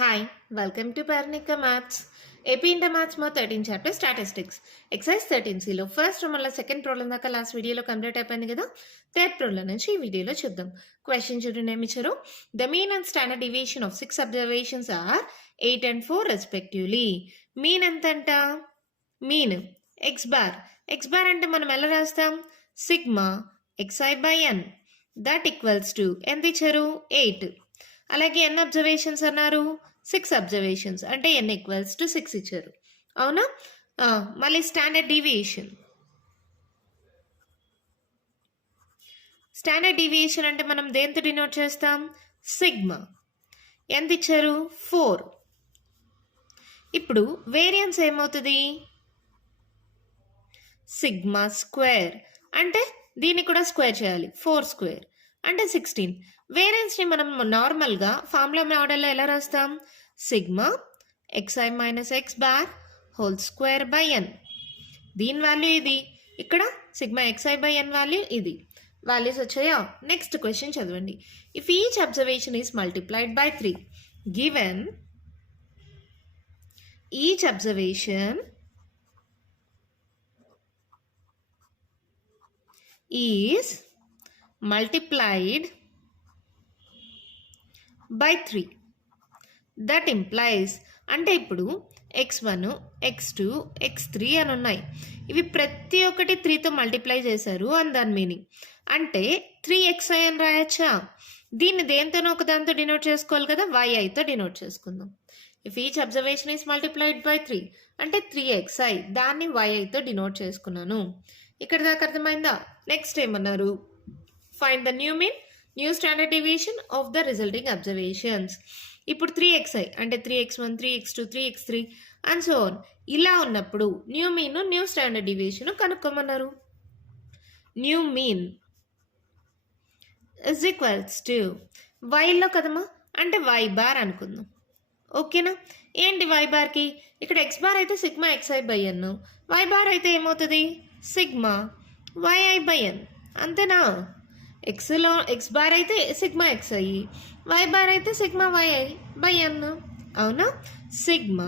Hi, welcome to Parnika Maths. AP Inter Maths mo 13 chapter Statistics. Exercise 13C లో first మళ్ళీ second problem దాకా last వీడియోలో complete అయిపోయింది కదా. థర్డ్ ప్రాబ్లం నుంచి ఈ వీడియోలో చూద్దాం. క్వశ్చన్ చూడండి ఏమి ఇచ్చారు. The mean and standard deviation of 6 observations are 8 and 4 respectively. Mean ఎంతంట? మీన్ ఎక్స్ బార్ అంటే మనం ఎలా రాస్తాం? Sigma xi by n that equals to ఎంత ఇచ్చారు? 8. అలాగే ఎన్ అబ్జర్వేషన్స్ అన్నారు? 6 అబ్జర్వేషన్స్ అంటే ఎన్ ఈక్వల్స్ టు 6 ఇచ్చారు. అవునా? మళ్ళీ స్టాండర్డ్ డీవియేషన్ అంటే మనం దేంతో డినోట్ చేస్తాం? సిగ్మా. ఎంత ఇచ్చారు? 4. ఇప్పుడు వేరియన్స్ ఏమవుతుంది? సిగ్మా స్క్వేర్ అంటే దీన్ని కూడా స్క్వేర్ చేయాలి. 4 స్క్వేర్ అంటే 16. వేరియన్స్ని మనం నార్మల్గా ఫార్ములా మోడల్లో ఎలా రాస్తాం? Sigma xi minus x bar whole square by n. దీని వాల్యూ ఇది, ఇక్కడ sigma xi by n value ఇది. వాల్యూస్ వచ్చాయా? నెక్స్ట్ క్వశ్చన్ చదవండి. If each observation is multiplied by 3 given each observation is multiplied by 3 that implies అంటే ఇప్పుడు x1 x2 x3 అని ఉన్నాయి. ఇవి ప్రతి ఒక్కటి 3తో మల్టిప్లై చేశారు అని దాని మీనింగ్. అంటే 3xi అని రాయచ్చా? దీన్ని దేంతోనో ఒక దాంతో డినోట్ చేసుకోవాలి కదా, yiతో డినోట్ చేసుకుందాం. If each observation is multiplied by 3 అంటే 3xi, దాన్ని yiతో డినోట్ చేసుకున్నాను. ఇక్కడ దాకా అర్థమైందా? నెక్స్ట్ ఏమన్నారు? Find the new mean, new standard deviation of the resulting observations. ఇప్పుడు 3xi అంటే 3x1 3x2 3x3 and so on. ఇలా ఉన్నప్పుడు new mean new standard deviation కనుక్కోమన్నారు. New mean is equals to వైల్లో కదమ్మా, అంటే y బార్ అనుకుందాం. ఓకేనా? ఏంటి y బార్కి? ఇక్కడ x బార్ అయితే sigma xi by n, y bar అయితే ఏమవుతుంది? Sigma yi by n. అంతేనా? ఎక్స్లో ఎక్స్ బార్ అయితే సిగ్మా xi, y బార్ అయితే సిగ్మా yi బై ఎన్. అవునా? సిగ్మా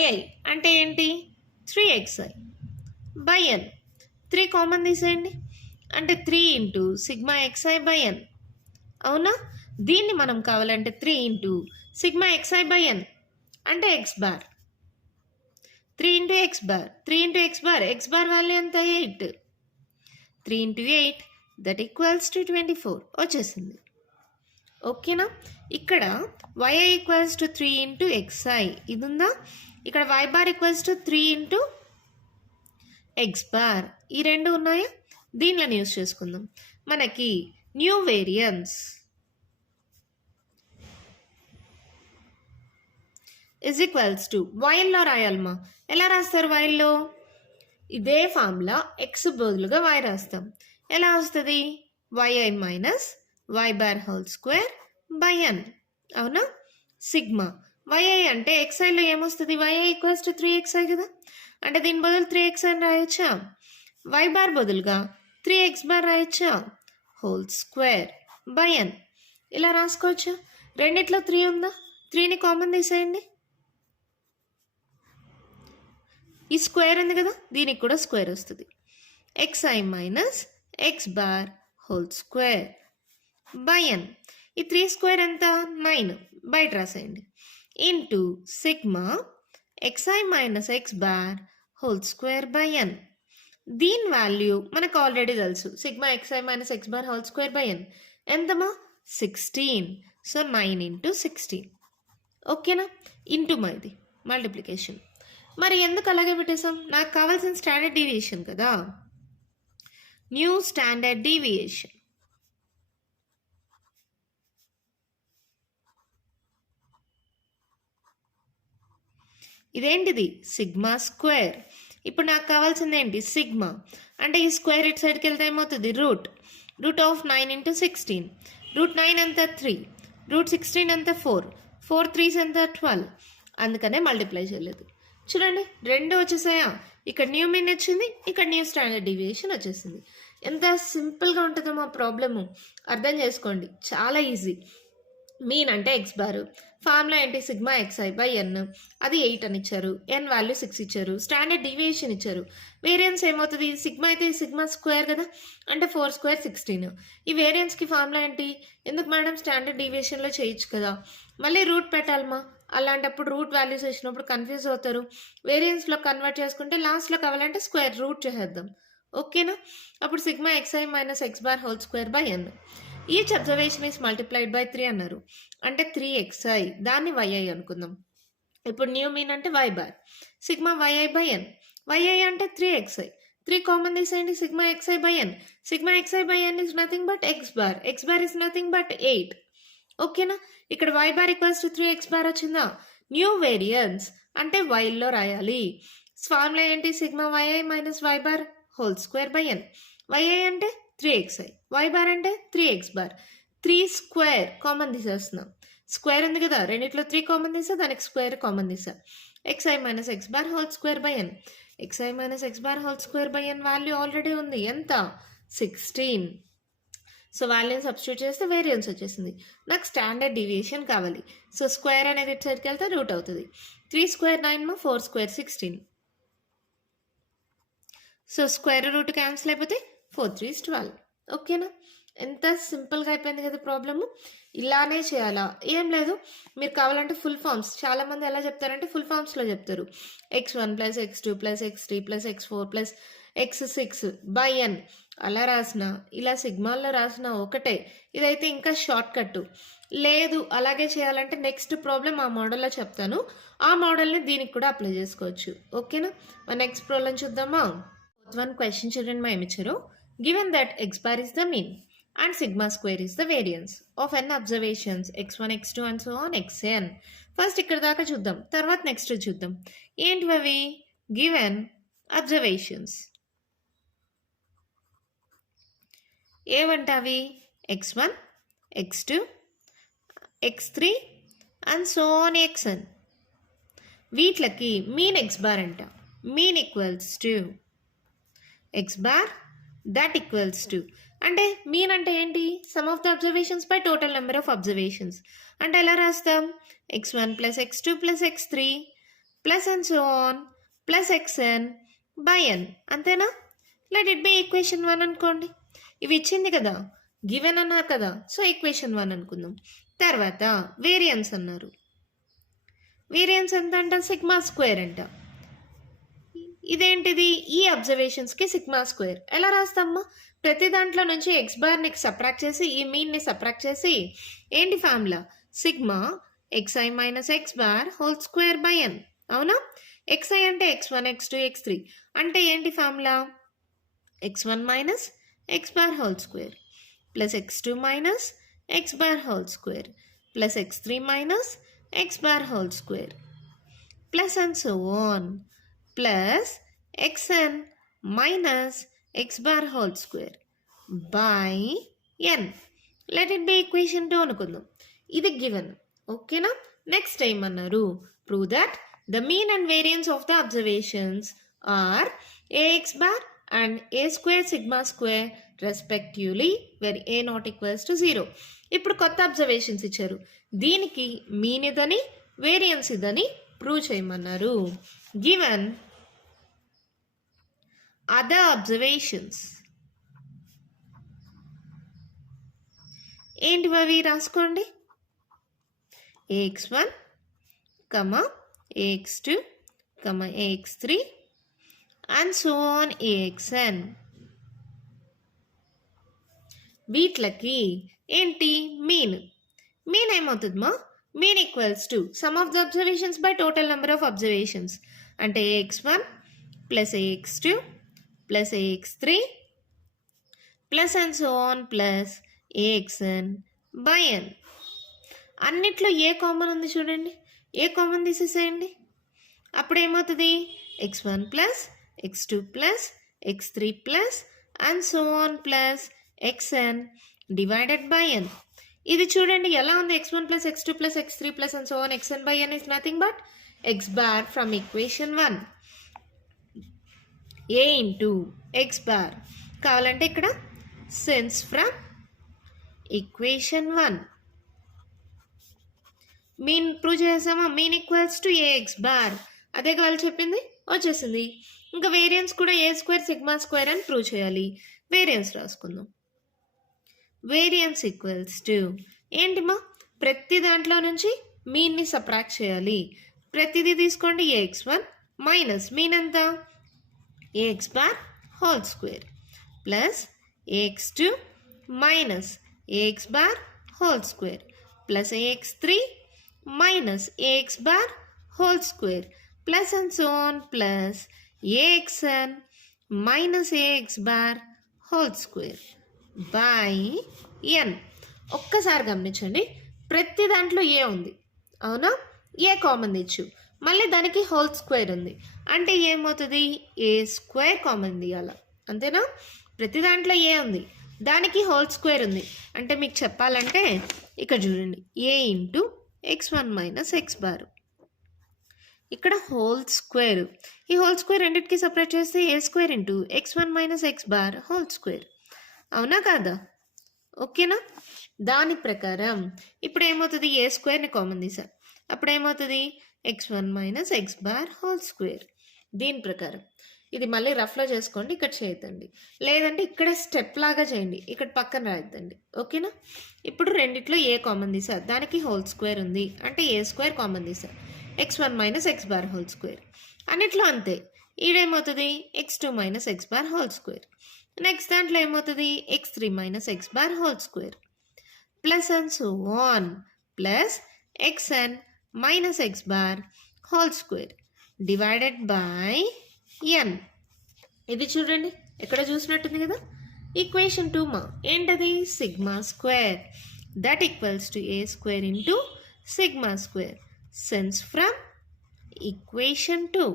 yi అంటే ఏంటి? 3xi by N. 3 కామన్ తీసేయండి అంటే 3 into sigma xi by n. అవునా? దీన్ని మనం కావాలంటే 3 ఇంటూ సిగ్మా xi బై ఎన్ అంటే X bar. 3 into x bar, X bar value ఎంత? 8. 3 ఇంటూ 8 దట్ ఈక్వల్స్ టు 24 వచ్చేసింది. ఓకేనా? ఇక్కడ yi equals to 3 into xi ఇది ఉందా? ఇక్కడ y bar equals to 3 into x bar, ఈ రెండు ఉన్నాయా? దీనిలో యూస్ చేసుకుందాం. మనకి new variance is equals to వైల్లో రాయాలమ్మా. ఎలా రాస్తారు వైల్లో? ఇదే ఫార్ములా ఎక్స్ బదులుగా y రాస్తాం. ఎలా వస్తుంది? yi minus y bar whole square by n. అవునా? సిగ్మా yi అంటే xiలో ఏమొస్తుంది? yi ఈక్వల్స్ టు 3xi కదా, అంటే దీని బదులు 3x అని రాయొచ్చా? y బార్ బదులుగా 3x బార్ రాయొచ్చా? Whole square by n. ఇలా రాసుకోవచ్చు. రెండిట్లో 3 ఉందా? 3ని కామన్ తీసేయండి. ఈ స్క్వేర్ ఉంది కదా, దీనికి కూడా స్క్వేర్ వస్తుంది. xi minus x bar whole square by n. ఈ 3 స్క్వేర్ ఎంత? 9, బయట రాసేయండి. Into sigma xi minus x bar whole square by n. దీని వాల్యూ మనకు ఆల్రెడీ తెలుసు. Sigma xi minus x bar whole square by n ఎంతమా? 16. So 9 into 16. ఓకేనా? Into ఇది మల్టిప్లికేషన్. మరి ఎందుకు అలాగే పెట్టేసాం? నాకు కావాల్సిన స్టాండర్డ్ డీవియేషన్ కదా, న్యూ స్టాండర్డ్ డీవియేషన్. ఇదేంటిది? Sigma square. ఇప్పుడు నాకు కావాల్సింది ఏంటి? సిగ్మా అంటే ఈ స్క్వేర్ ఇటు సైడ్కి వెళ్తే ఏమవుతుంది? Root of 9 into 16. రూట్ 9 ఎంత? 3. రూట్ 16 ఎంత? 4. 4 3s ఎంత? 12. అందుకనే మల్టిప్లై చేయలేదు. చూడండి, రెండు వచ్చేసాయా? ఇక్కడ న్యూ మీన్ వచ్చింది, ఇక్కడ న్యూ స్టాండర్డ్ డీవియేషన్ వచ్చేసింది. ఎంత సింపుల్గా ఉంటుందో మా ప్రాబ్లము. అర్థం చేసుకోండి, చాలా ఈజీ. మీన్ అంటే ఎక్స్ బార్. ఫార్ములా ఏంటి? సిగ్మా ఎక్స్ఐ బై ఎన్. అది 8 అని ఇచ్చారు. ఎన్ వాల్యూ 6 ఇచ్చారు. స్టాండర్డ్ డీవియేషన్ ఇచ్చారు. వేరియన్స్ ఏమవుతుంది? సిగ్మా అయితే సిగ్మా స్క్వేర్ కదా, అంటే 4 స్క్వేర్ 16. ఈ వేరియన్స్కి ఫార్ములా ఏంటి? ఎందుకు మేడం స్టాండర్డ్ డీవియేషన్లో చేయొచ్చు కదా, మళ్ళీ రూట్ పెట్టాలమ్మా. అలాంటప్పుడు రూట్ వాల్యూస్ వచ్చినప్పుడు కన్ఫ్యూజ్ అవుతారు. వేరియన్స్లో కన్వర్ట్ చేసుకుంటే లాస్ట్లో కావాలంటే స్క్వేర్ రూట్ చేసేద్దాం. ఓకేనా? అప్పుడు sigma xi minus x bar whole square by n. Each observation is multiplied by 3 అన్నారు. అంటే 3xi, దాన్ని yi అనుకుందాం. ఇప్పుడు న్యూ మీన్ అంటే y bar. Sigma yi by n. yi అంటే 3xi. 3 కామన్ తీసేయండి. Sigma xi by n. Sigma xi by n is nothing but x bar. x bar is nothing but 8. ఓకేనా? ఇక్కడ y bar equals to 3x bar వచ్చిందా? New variance అంటే వైల్లో రాయాలి. Formula ఏంటి? Sigma yi minus y bar whole square by n. yi అంటే 3xi, y bar అంటే 3x bar. 3 square common తీసేస్తున్నాం. స్క్వేర్ ఉంది కదా, రెండిట్లో 3 కామన్ తీసా, దానికి స్క్వేర్ కామన్ తీసా. xi minus x bar whole square by n. xi minus x bar whole square by n value already ఉంది. ఎంత? 16. సో వాల్యూని సబ్స్టిట్యూట్ చేస్తే వేరియన్స్ వచ్చేసింది. నాకు స్టాండర్డ్ డీవియేషన్ కావాలి. సో స్క్వేర్ అనేది ఇటు సైడ్కి వెళ్తే రూట్ అవుతుంది. 3 square 9, 4 square 16. So square root cancel అయిపోతే 4 3 12. ఓకేనా? ఎంత సింపుల్గా అయిపోయింది కదా ప్రాబ్లము. ఇలానే చేయాలా? ఏం లేదు, మీరు కావాలంటే ఫుల్ ఫామ్స్, చాలామంది ఎలా చెప్తారంటే ఫుల్ ఫామ్స్లో చెప్తారు. x1 plus x2 plus x3 plus x4 plus x6 by n అలా రాసిన, ఇలా సిగ్మాల్లో రాసిన ఒకటే. ఇదైతే ఇంకా షార్ట్ కట్. లేదు అలాగే చేయాలంటే నెక్స్ట్ ప్రాబ్లం ఆ మోడల్లో చెప్తాను. ఆ మోడల్ని దీనికి కూడా అప్లై చేసుకోవచ్చు. ఓకేనా? మన నెక్స్ట్ ప్రాబ్లం చూద్దామా? వన్ క్వశ్చన్ చూడండి, మా ఏమిచ్చారు. Given that x bar is the mean and sigma square is the variance of n observations x1, x2 and so on xn. First ఇక్కడ దాకా చూద్దాం, తర్వాత నెక్స్ట్ చూద్దాం. ఏంటివి అవి? గివెన్ అబ్జర్వేషన్స్ ఏవంట అవి? x1, x2, x3 and so on xn. వీటికి mean x bar అంట. Mean equals to x bar that equals to, అంటే మీన్ అంటే ఏంటి? Some of the observations by total number of observations. అంటే ఎలా రాస్తాం? x1 plus x2 plus x3 plus and so on plus xn by n. అంతేనా? Let it be equation 1 అనుకోండి. ఇవి ఇచ్చింది కదా, గివెన్ అన్నారు కదా, సో ఈక్వేషన్ 1 అనుకుందాం. తర్వాత వేరియన్స్ అన్నారు. వేరియన్స్ ఎంత అంట? సిగ్మా స్క్వేర్ అంట. ఇదేంటిది? ఈ అబ్జర్వేషన్స్కి సిగ్మా స్క్వేర్. ఎలా రాస్తామ్మా? ప్రతి దాంట్లో నుంచి ఎక్స్ బార్ని సబ్ట్రాక్ట్ చేసి ఈ మీన్ని సబ్ట్రాక్ట్ చేసి ఏంటి formula? Sigma xi minus x bar whole square by n. అవునా? ఎక్స్ఐ అంటే x1, x2, x3 అంటే ఏంటి ఫార్ములా? x1 minus x bar whole square plus x2 minus x bar whole square plus x3 minus x bar whole square plus and so on plus xn minus x bar whole square by n. Let it be equation 2 అనుకుందాం. ఇది given. ఓకేనా? Next ఏమన్నారు? Prove that the mean and variance of the observations are ax bar and a square sigma square respectively where a not equals to 0. ఇప్పుడు కొత్త observations ఇచ్చారు. దీనికి mean ఇదని variance ఇదని ప్రూవ్ చేయమన్నారు. గివెన్ అదర్ అబ్జర్వేషన్స్ ఏంటివి అవి? రాసుకోండి. ax1, ax2, ax3 and so on axn. వీటికి ఏంటి? మీన్. మీన్ ఏమవుతుందమ్మా? Mean equals to sum of the observations by total number of observations. అంటే ax1 plus ax2 plus ax3 plus and so on plus axn by n. అన్నిట్లో a common ఉంది చూడండి, a common తీసేసేయండి. అప్పుడు ఏమవుతుంది? x1 plus x2 plus x3 plus and so on plus xn divided by n. ఇది చూడండి ఎలా ఉంది? x1 plus x2 plus x3 plus and so on xn by n is nothing but x bar from equation 1. a into x bar కావాలంటే ఇక్కడ since from equation 1. Mean prove చేసామా, mean equals to a x bar, అదే వాళ్ళు చెప్పింది, వచ్చేసింది. ఇంకా variance కూడా a square sigma square అని ప్రూవ్ చేయాలి. వేరియన్స్ రాసుకుందాం. వేరియన్స్ ఈక్వల్స్ టు ఏంటిమా, ప్రతి దాంట్లో నుంచి మీన్ని సబ్ట్రాక్ట్ చేయాలి. ప్రతిదీ తీసుకోండి, ఏఎక్స్1 మైనస్ మీన్ ఎంత, a x bar whole square plus a x two minus a x bar whole square plus a x three minus ax bar whole square plus and so on plus axn minus ax bar whole square by n. ఒక్కసారి గమనించండి, ప్రతి దాంట్లో ఏ ఉంది అవునా, a common తెచ్చు, మళ్ళీ దానికి whole square ఉంది అంటే ఏమవుతుంది, ఏ స్క్వేర్ కామన్ తీయాల, అంతేనా. ప్రతి దాంట్లో ఏ ఉంది, దానికి హోల్ స్క్వేర్ ఉంది అంటే మీకు చెప్పాలంటే ఇక్కడ చూడండి, a into x1 minus x bar, ఇక్కడ హోల్ స్క్వేర్, ఈ హోల్ స్క్వేర్ రెండింటికి సపరేట్ చేస్తే a square into x1 minus x bar whole square, అవునా కాదా, ఓకేనా. దాని ప్రకారం ఇప్పుడు ఏమవుతుంది, ఏ స్క్వేర్ని కామన్ తీసా, అప్పుడు ఏమవుతుంది x1 minus x bar whole square. దీని ప్రకారం ఇది మళ్ళీ రఫ్లో చేసుకోండి, ఇక్కడ చేయొద్దండి, లేదంటే ఇక్కడ స్టెప్ లాగా చేయండి, ఇక్కడ పక్కన రాయొద్దండి, ఓకేనా. ఇప్పుడు రెండిట్లో ఏ కామన్ తీసా, దానికి హోల్ స్క్వేర్ ఉంది అంటే ఏ స్క్వేర్ కామన్ తీసా, x1 minus x bar whole square. అన్నిట్లో అంతే, ఈడేమవుతుంది x2 minus x bar whole square. Next దాంట్లో ఏమవుతుంది x3 minus x bar whole square plus and so on plus xn minus x bar whole square divided by n. ఇది చూడండి ఎక్కడ చూసినట్టుంది కదా, equation 2 మా ఏంటది, sigma square that equals to A square into sigma square sense from equation 2.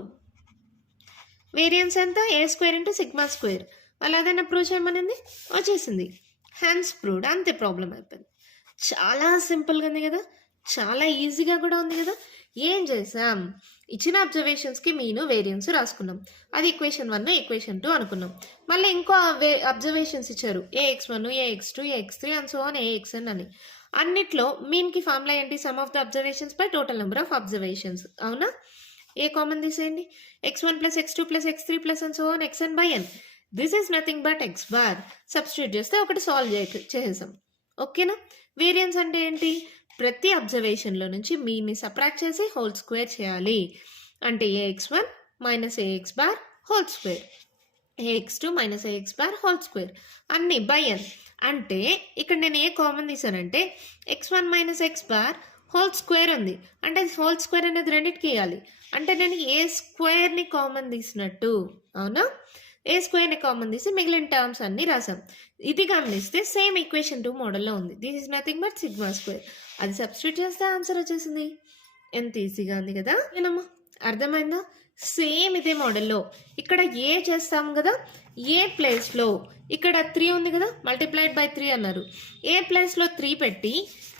Variance ఎంత, ఏ square into sigma square, వాళ్ళు అదైనా prove చేయమనింది, వచ్చేసింది, హ్యాన్స్ ప్రూవ్డ్, అంతే, ప్రాబ్లం అయిపోయింది. చాలా సింపుల్గా ఉంది కదా, చాలా ఈజీగా కూడా ఉంది కదా. ఏం చేసాం, ఇచ్చిన అబ్జర్వేషన్స్కి మీను వేరియన్స్ రాసుకున్నాం, అది ఈక్వేషన్ 1 ఈక్వేషన్ 2 అనుకున్నాం. మళ్ళీ ఇంకో అబ్జర్వేషన్స్ ఇచ్చారు, ఏఎక్స్1 ఏఎక్స్2 ఏఎక్స్3 అండ్ సో ఆన్ ఏఎక్స్ఎన్ అని. అన్నిట్లో మీన్కి ఫార్ములా ఏంటి, some of the observations by total number of observations, అవునా. ఏ కామన్ తీసేయండి, x1 plus x2 plus x3 plus and so on xn by n. This is nothing but X bar, substitute చేస్తే ఒకటి solve చేసేసాం, ఓకేనా. Variance అంటే ఏంటి, ప్రతి అబ్జర్వేషన్లో నుంచి మీన్ని సబ్ట్రాక్ట్ చేసి హోల్ స్క్వేర్ చేయాలి అంటే a x one minus a x bar whole square, a x two minus a x bar whole square అన్నీ బై n. అంటే ఇక్కడ నేను ఏ కామన్ తీసానంటే x1 minus x bar whole square ఉంది అంటే హోల్ స్క్వేర్ అనేది రెండింటికి ఇవ్వాలి అంటే నేను ఏ స్క్వేర్ని కామన్ తీసినట్టు, అవునా. ఏ స్క్వేర్ని కామన్ తీసి మిగిలిన టర్మ్స్ అన్నీ రాసాం. ఇది గమనిస్తే సేమ్ ఈక్వేషన్ 2 మోడల్లో ఉంది, this is nothing but sigma square, అది సబ్స్టిట్యూట్ చేస్తే ఆన్సర్ వచ్చేసింది. ఎంత ఈజీగా ఉంది కదా, ఏనమ్మా, అర్థమైందా. సేమ్ ఇదే మోడల్లో ఇక్కడ ఏ చేస్తాం కదా, ఏ ప్లేస్లో ఇక్కడ 3 ఉంది కదా, మల్టిప్లైడ్ బై 3 అన్నారు, ఏ ప్లేస్లో 3 పెట్టి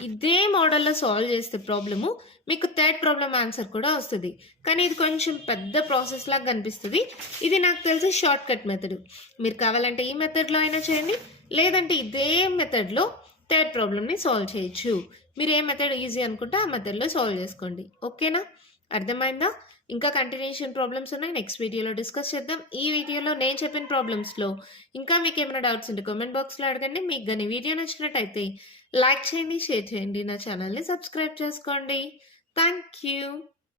ఇదే మోడల్లో సాల్వ్ చేస్తే ప్రాబ్లము మీకు థర్డ్ ప్రాబ్లం ఆన్సర్ కూడా వస్తుంది. కానీ ఇది కొంచెం పెద్ద ప్రాసెస్ లాగా కనిపిస్తుంది, ఇది నాకు తెలిసి షార్ట్ కట్ మెథడ్. మీరు కావాలంటే ఈ మెథడ్లో అయినా చేయండి, లేదంటే ఇదే మెథడ్లో థర్డ్ ప్రాబ్లమ్ని సాల్వ్ చేయొచ్చు. మీరు ఏ మెథడ్ ఈజీ అనుకుంటే ఆ మెథడ్లో సాల్వ్ చేసుకోండి, ఓకేనా. అర్థమైందా. ఇంకా కంటిన్యూషన్ ప్రాబ్లమ్స్ ఉన్నాయి, నెక్స్ట్ వీడియోలో డిస్కస్ చేద్దాం. ఈ వీడియోలో నేను చెప్పిన ప్రాబ్లమ్స్లో ఇంకా మీకు ఏమైనా డౌట్స్ ఉంటే కామెంట్ బాక్స్లో అడగండి. మీకు కానీ వీడియో నచ్చినట్టయితే లైక్ చేయండి, షేర్ చేయండి, నా ఛానల్ని సబ్స్క్రైబ్ చేసుకోండి. Thank you.